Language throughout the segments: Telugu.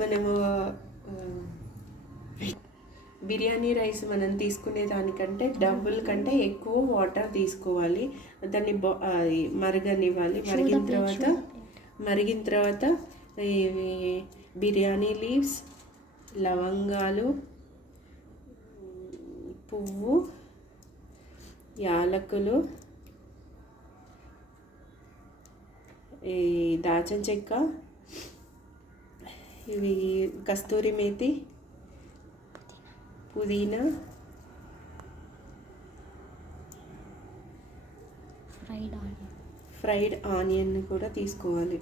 మనము బిర్యానీ రైస్ మనం తీసుకునే దానికంటే డబుల్ కంటే ఎక్కువ వాటర్ తీసుకోవాలి. దాన్ని మరగనివ్వాలి. మరిగిన తర్వాత ఇవి బిర్యానీ లీవ్స్, లవంగాలు, పువ్వు, యాలకులు, ఈ దాల్చిన చెక్క, ఇవి కస్తూరి మేతి, పుదీనా, ఫ్రైడ్ ఆనియన్ కూడా తీసుకోవాలి.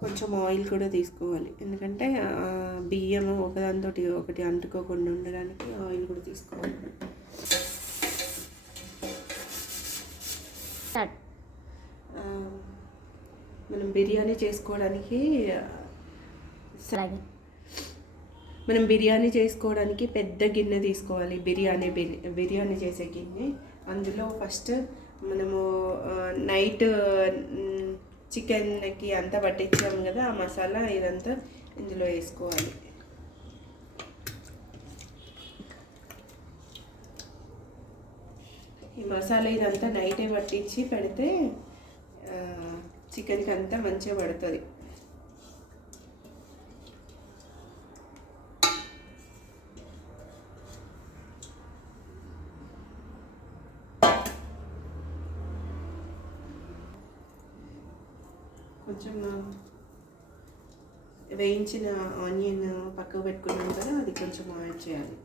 కొంచెం ఆయిల్ కూడా తీసుకోవాలి, ఎందుకంటే బియ్యం ఒకదానితో ఒకటి అంటుకోకుండా ఉండడానికి ఆయిల్ కూడా తీసుకోవాలి. మనం బిర్యానీ చేసుకోవడానికి పెద్ద గిన్నె తీసుకోవాలి. బిర్యానీ చేసే గిన్నె. అందులో ఫస్ట్ మనము నైట్ చికెన్కి అంతా పట్టించాము కదా, ఆ మసాలా ఇదంతా ఇందులో వేసుకోవాలి. ఈ మసాలా ఇదంతా నైటే పట్టించి పెడితే చికెన్కి అంతా మంచిగా పడుతుంది. కొంచెం వేయించిన ఆనియన్ పక్కకు పెట్టుకున్నాం కదా, అది కొంచెం యాడ్ చేయాలి.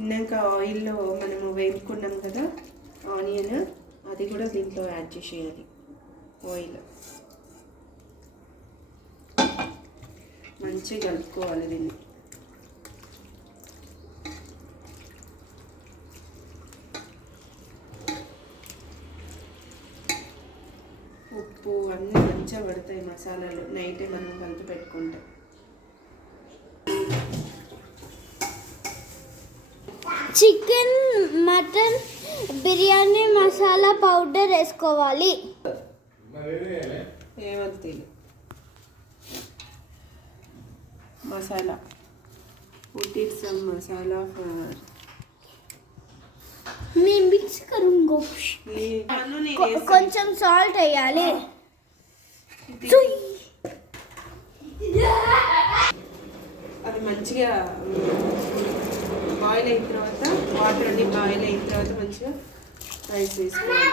ఇందాక ఆయిల్లో మనము వేపుకున్నాం కదా ఆనియన్, అది కూడా దీంట్లో యాడ్ చేసేయాలి. ఆయిల్ మంచిగా కలుపుకోవాలి దీన్ని. ఉప్పు అన్నీ మంచిగా పడతాయి మసాలాలు నైటే మనం కలిపి పెట్టుకుంటాం. Chicken, mutton biryani masala powder వేసుకోవాలి. ఏమవుతుంది masala, put it some masala for నేను మిక్స్ కరుంగో. కొంచెం సాల్ట్ వేయాలి. అది మంచిగా బాయిల్ అయిన తర్వాత, వాటర్ అన్ని బాయిల్ అయిన తర్వాత మంచిగా రైస్ వేసుకోవాలి.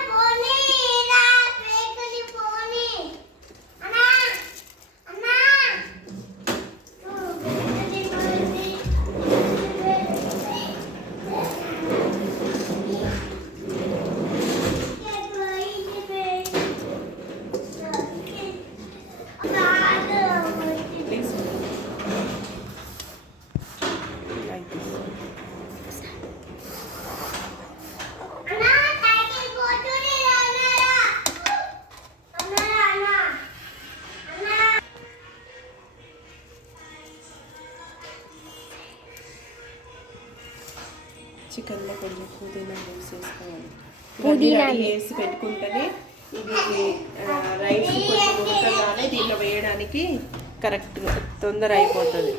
చికెన్లో కొంచెం పుదీనా వేసేసుకోవాలి. పుదీనా వేసి పెట్టుకుంటేనే ఇది రైస్ కొంచెం ఉడకగానే దీనిలో వేయడానికి కరెక్ట్గా తొందర అయిపోతుంది.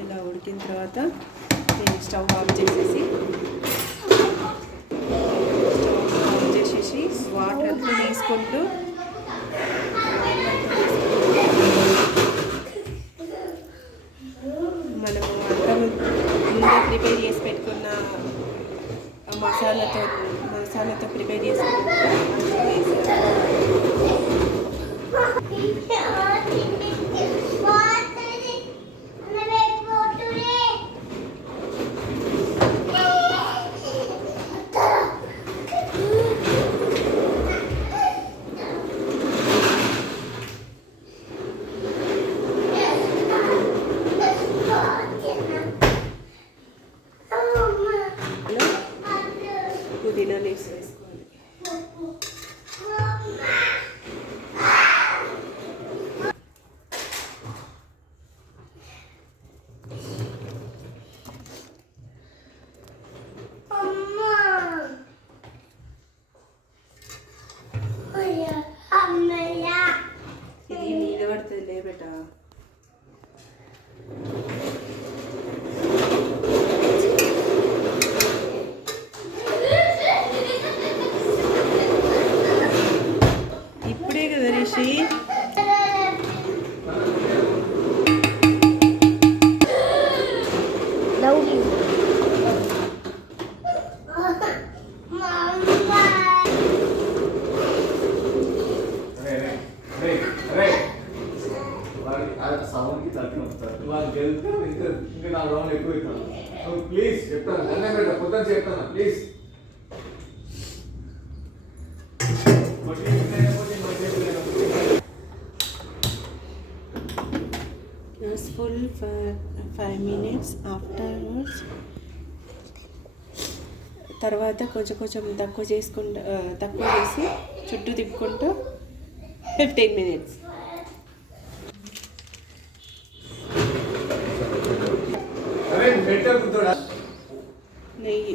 ఇలా ఉడికిన తర్వాత నేను స్టవ్ ఆఫ్ చేసేసి వాటర్ అంతా తీసుకుంటూ మనము అంతా ముందే ప్రిపేర్ చేసి పెట్టుకున్న మసాలాతో ప్రిపేర్ చేసుకున్న బేటా. ఇప్పుడే కదా రిషి. సౌండ్కి తట్టుకుంటారు వాళ్ళు గెలిస్తే ఇంకా 4 రౌండ్లు ఎక్కువ అవుతాను. ప్లీజ్ చెప్తాను, అన్నీ పెట్ట పొద్దున చెప్తాను please. Full for 5 minutes. Afterwards తర్వాత కొంచెం కొంచెం తక్కువ చేసుకుంటూ తక్కువ చేసి చుట్టూ తిప్పుకుంటూ 15 minutes. నెయ్యి